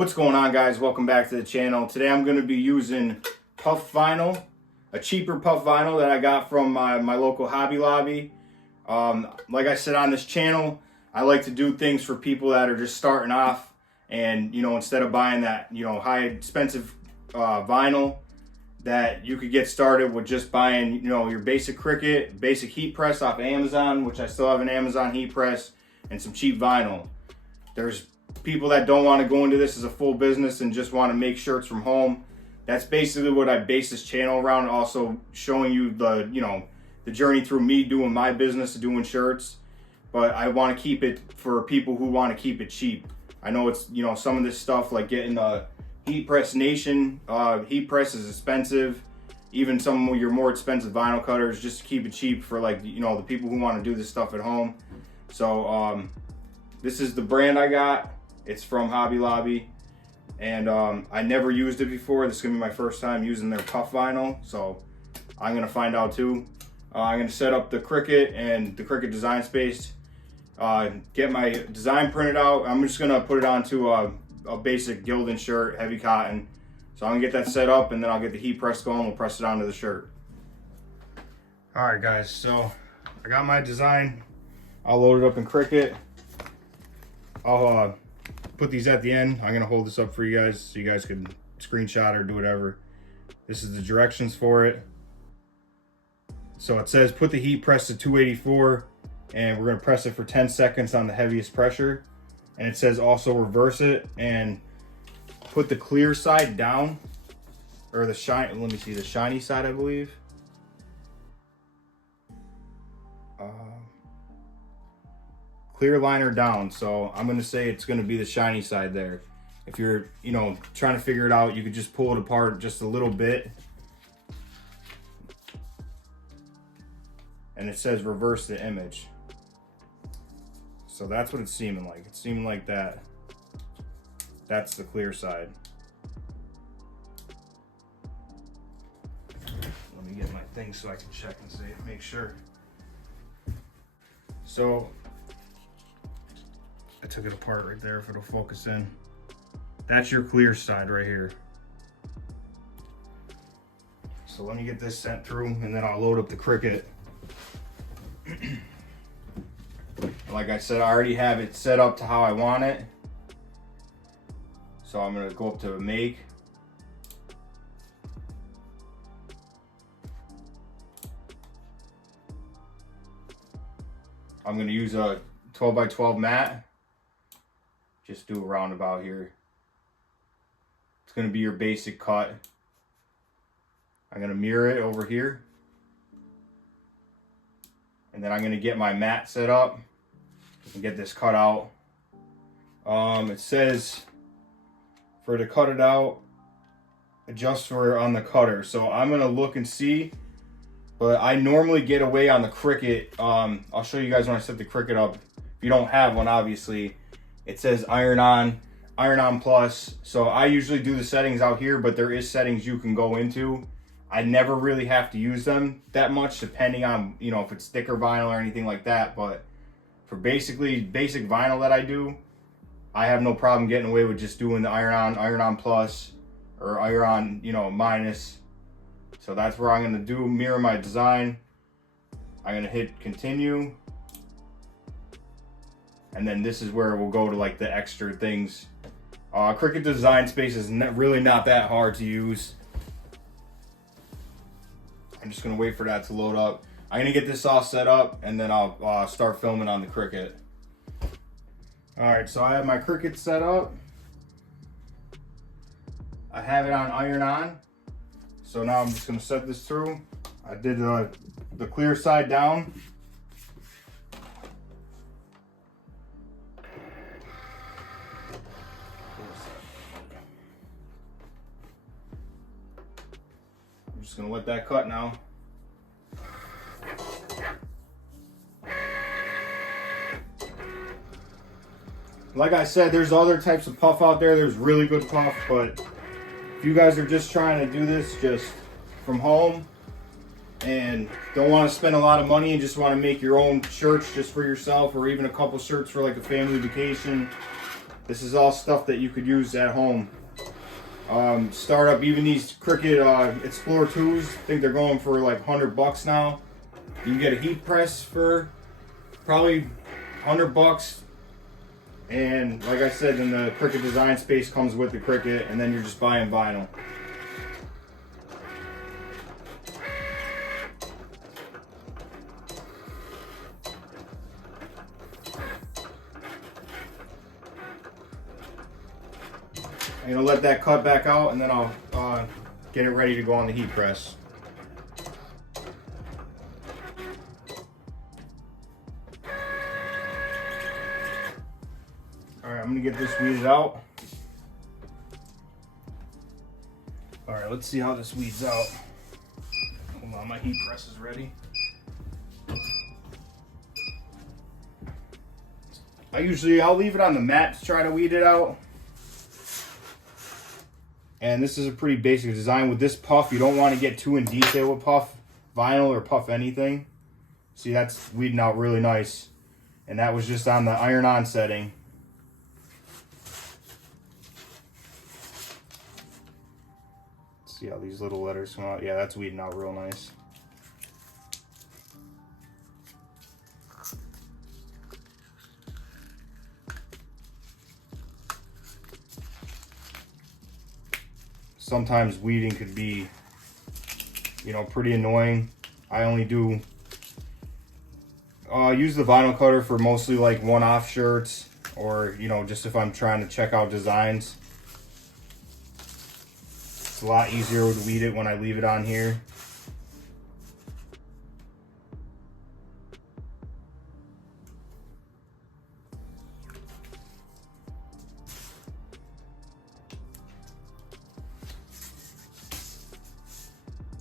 What's going on, guys? Welcome back to the channel. Today I'm going to be using puff vinyl, a cheaper puff vinyl that I got from my local Hobby Lobby. Like I said on this channel, I like to do things for people that are just starting off, and instead of buying that high expensive vinyl, that you could get started with just buying your basic Cricut, basic heat press off Amazon, which I still have an Amazon heat press, and some cheap vinyl. There's people that don't want to go into this as a full business and just want to make shirts from home. That's basically what I base this channel around. Also showing you the journey through me doing my business, doing shirts. But I want to keep it for people who want to keep it cheap. I know it's some of this stuff like getting a Heat Press Nation heat press is expensive. Even some of your more expensive vinyl cutters, just to keep it cheap for the people who want to do this stuff at home. So this is the brand I got. It's from Hobby Lobby, and I never used it before. This is gonna be my first time using their puff vinyl, so I'm gonna find out too. I'm gonna set up the Cricut and the Cricut Design Space, get my design printed out. I'm just gonna put it onto a basic Gildan shirt, heavy cotton. So I'm gonna get that set up, and then I'll get the heat press going. We'll press it onto the shirt. All right, guys. So I got my design. I'll load it up in Cricut. I'll put these at the end. I'm gonna hold this up for you guys so you guys can screenshot or do whatever. This is the directions for it. So it says put the heat press to 284, and we're gonna press it for 10 seconds on the heaviest pressure. And it says also reverse it and put the clear side down, or the shine. Let me see, the shiny side, I believe. Clear liner down, so I'm gonna say it's gonna be the shiny side there. If you're trying to figure it out, you could just pull it apart just a little bit, and it says reverse the image. So that's what it's seeming like. It's seeming like that. That's the clear side. Let me get my thing so I can check and see, make sure. So I took it apart right there if it'll focus in. That's your clear side right here. So let me get this sent through, and then I'll load up the Cricut. Like I said, I already have it set up to how I want it. So I'm gonna go up to make. I'm gonna use a 12 by 12 mat. Just do a roundabout here. It's gonna be your basic cut. I'm gonna mirror it over here. And then I'm gonna get my mat set up and get this cut out. It says for to cut it out, adjust for on the cutter. So I'm gonna look and see, but I normally get away on the Cricut. I'll show you guys when I set the Cricut up. If you don't have one, obviously, it says iron on plus. So I usually do the settings out here, but there is settings you can go into. I never really have to use them that much, depending on if it's thicker vinyl or anything like that. But for basic vinyl that I do, I have no problem getting away with just doing the iron on plus, or iron on minus. So that's where I'm gonna do mirror my design. I'm gonna hit continue, and then this is where we'll go to like the extra things. Cricut Design Space is really not that hard to use. I'm just gonna wait for that to load up. I'm gonna get this all set up, and then I'll start filming on the Cricut. All right, so I have my Cricut set up. I have it on iron on. So now I'm just gonna set this through. I did the clear side down. I'm just gonna let that cut now. Like I said, there's other types of puff out there. There's really good puff, but if you guys are just trying to do this just from home and don't want to spend a lot of money and just want to make your own shirts just for yourself, or even a couple shirts for like a family vacation, This is all stuff that you could use at home. Start up even these Cricut Explorer 2s. I think they're going for like $100 now. You can get a heat press for probably $100. And like I said, then the Cricut Design Space comes with the Cricut, and then you're just buying vinyl. I'm gonna let that cut back out, and then I'll get it ready to go on the heat press. Alright, I'm gonna get this weeded out. Alright, let's see how this weeds out. Hold on, my heat press is ready. I'll leave it on the mat to try to weed it out. And this is a pretty basic design. With this puff, you don't want to get too in detail with puff vinyl or puff anything. See, that's weeding out really nice. And that was just on the iron-on setting. See how these little letters come out? Yeah, that's weeding out real nice. Sometimes weeding could be, you know, pretty annoying. I only do use the vinyl cutter for mostly like one-off shirts, or, you know, just if I'm trying to check out designs. It's a lot easier to weed it when I leave it on here.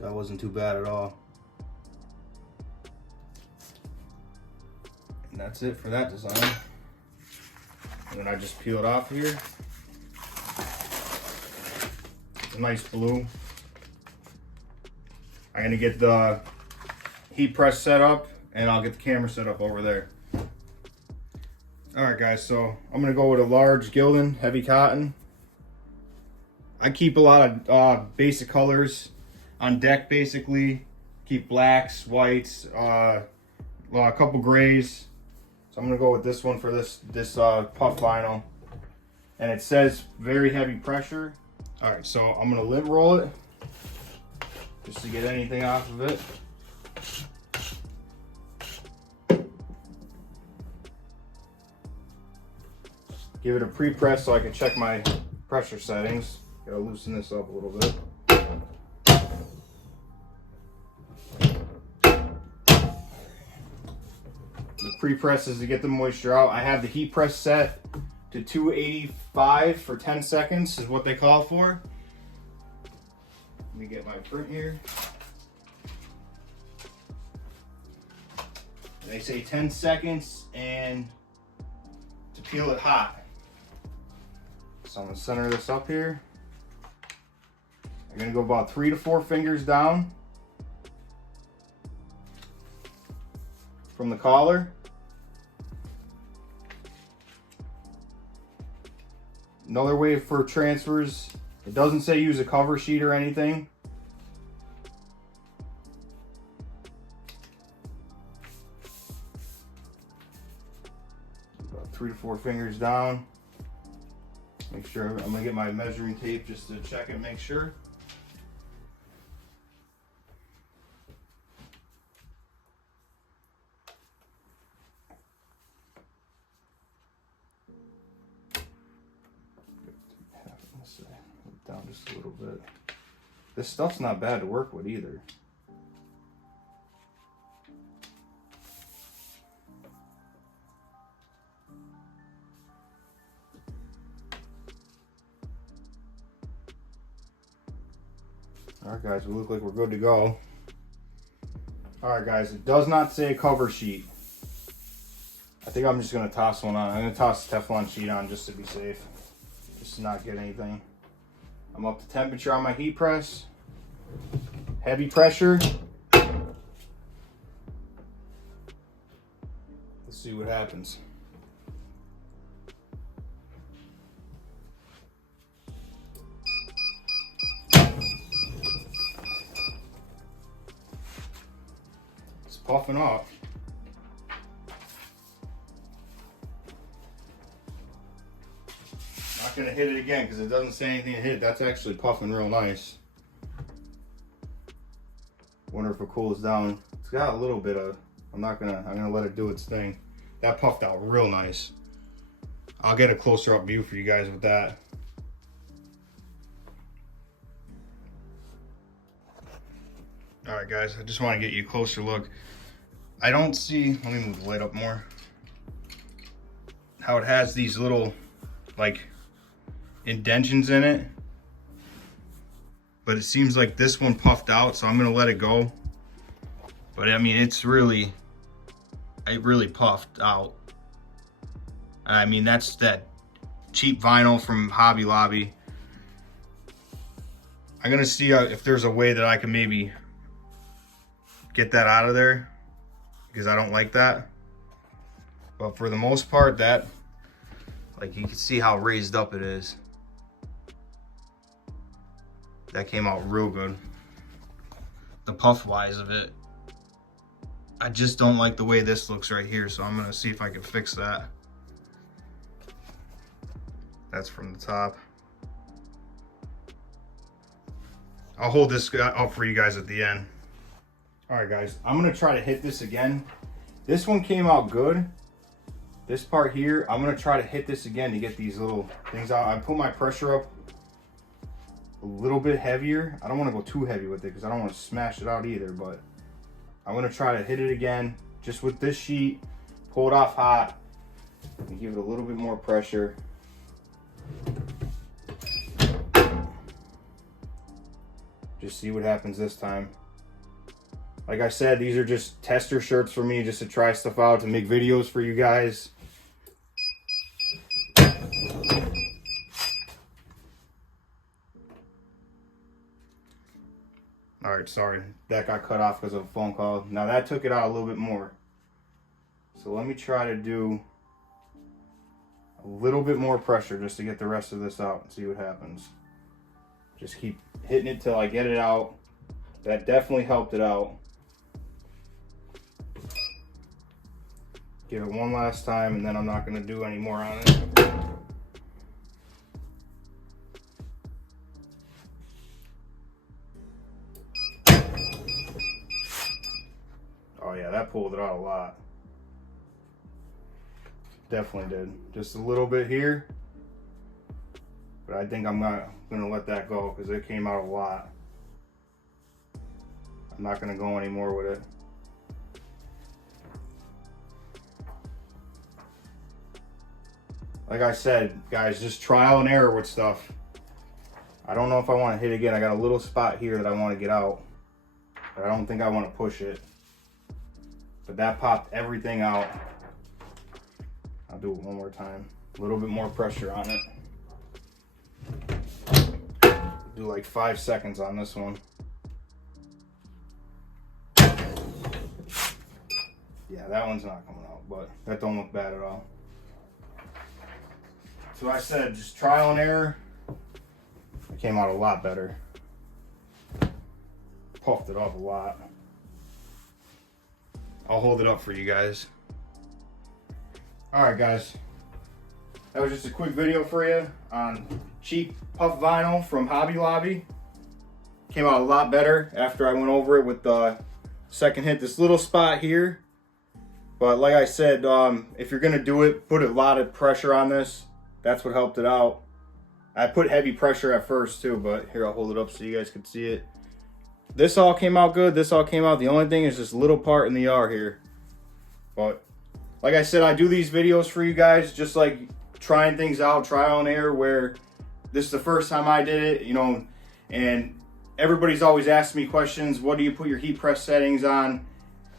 That wasn't too bad at all. And that's it for that design. And then I just peel it off here. It's a nice blue. I'm gonna get the heat press set up, and I'll get the camera set up over there. All right, guys, so I'm gonna go with a large Gildan heavy cotton. I keep a lot of basic colors on deck, basically. Keep blacks, whites, a couple grays. So I'm gonna go with this one for this puff vinyl. And it says very heavy pressure. All right, so I'm gonna lint roll it just to get anything off of it. Give it a pre-press so I can check my pressure settings. Gotta loosen this up a little bit. The pre-press is to get the moisture out. I have the heat press set to 285 for 10 seconds is what they call for. Let me get my print here. They say 10 seconds and to peel it hot. So I'm gonna center this up here. I'm gonna go about 3 to 4 fingers down from the collar. Another way for transfers, it doesn't say use a cover sheet or anything. About 3 to 4 fingers down. Make sure, I'm gonna get my measuring tape just to check and make sure. Down just a little bit. This stuff's not bad to work with either. Alright guys, we look like we're good to go. Alright guys, it does not say cover sheet. I think I'm just going to toss one on. I'm going to toss a Teflon sheet on just to be safe. Just to not get anything. I'm up to temperature on my heat press. Heavy pressure. Let's see what happens. puffing up. Not gonna hit it again because it doesn't say anything to hit. That's actually puffing real nice. Wonder if it cools down. It's got a little bit of, I'm gonna let it do its thing. That puffed out real nice. I'll get a closer up view for you guys with that. All right, guys, I just want to get you a closer look. I don't see, let me move the light up more, how it has these little, like, indentions in it. But it seems like this one puffed out, so I'm gonna let it go. But I mean, it really puffed out. I mean, that's that cheap vinyl from Hobby Lobby. I'm gonna see if there's a way that I can maybe get that out of there, because I don't like that. But for the most part, that, like, you can see how raised up it is. That came out real good. The puff wise of it. I just don't like the way this looks right here, so I'm gonna see if I can fix that. That's from the top. I'll hold this up for you guys at the end. All right, guys, I'm gonna try to hit this again. This one came out good. This part here, I'm gonna try to hit this again to get these little things out. I put my pressure up a little bit heavier. I don't want to go too heavy with it because I don't want to smash it out either, but I'm going to try to hit it again just with this sheet, pull it off hot, and give it a little bit more pressure. Just see what happens this time. Like I said, these are just tester shirts for me, just to try stuff out, to make videos for you guys. All right, sorry, that got cut off because of a phone call. Now that took it out a little bit more. So let me try to do a little bit more pressure just to get the rest of this out and see what happens. Just keep hitting it till I get it out. That definitely helped it out. Give it one last time and then I'm not gonna do any more on it. Oh yeah, that pulled it out a lot. Definitely did. Just a little bit here. But I think I'm not gonna let that go because it came out a lot. I'm not gonna go anymore with it. Like I said, guys, just trial and error with stuff. I don't know if I want to hit again. I got a little spot here that I want to get out, but I don't think I want to push it. But that popped everything out. I'll do it one more time. A little bit more pressure on it. Do like 5 seconds on this one. Yeah, that one's not coming out, but that don't look bad at all. So I said, just trial and error. It came out a lot better. Puffed it up a lot. I'll hold it up for you guys. All right, guys. That was just a quick video for you on cheap puff vinyl from Hobby Lobby. Came out a lot better after I went over it with the second hit. This little spot here. But like I said, if you're gonna do it, put a lot of pressure on this. That's what helped it out. I put heavy pressure at first too, but here, I'll hold it up so you guys can see it. This all came out good. This all came out. The only thing is this little part in the R here. But like I said, I do these videos for you guys, just like trying things out, trial and error, where this is the first time I did it, you know, and everybody's always asked me questions. What do you put your heat press settings on?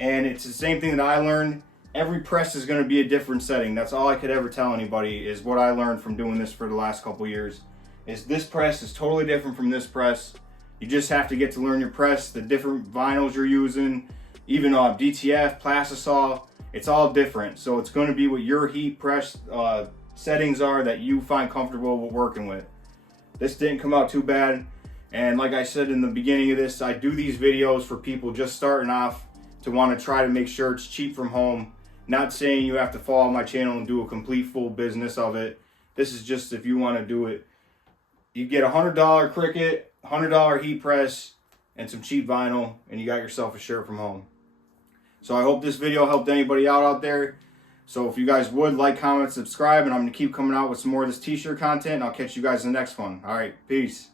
And it's the same thing that I learned. Every press is going to be a different setting. That's all I could ever tell anybody, is what I learned from doing this for the last couple years. Is this press is totally different from this press. You just have to get to learn your press, the different vinyls you're using, even DTF, Plastisol, it's all different. So it's going to be what your heat press settings are that you find comfortable with working with. This didn't come out too bad. And like I said in the beginning of this, I do these videos for people just starting off, to want to try to make sure it's cheap from home. Not saying you have to follow my channel and do a complete full business of it. This is just if you want to do it. You get a $100 Cricut, $100 heat press, and some cheap vinyl, and you got yourself a shirt from home. So I hope this video helped anybody out there. So if you guys would like, comment, subscribe, and I'm going to keep coming out with some more of this t-shirt content, and I'll catch you guys in the next one. All right, peace.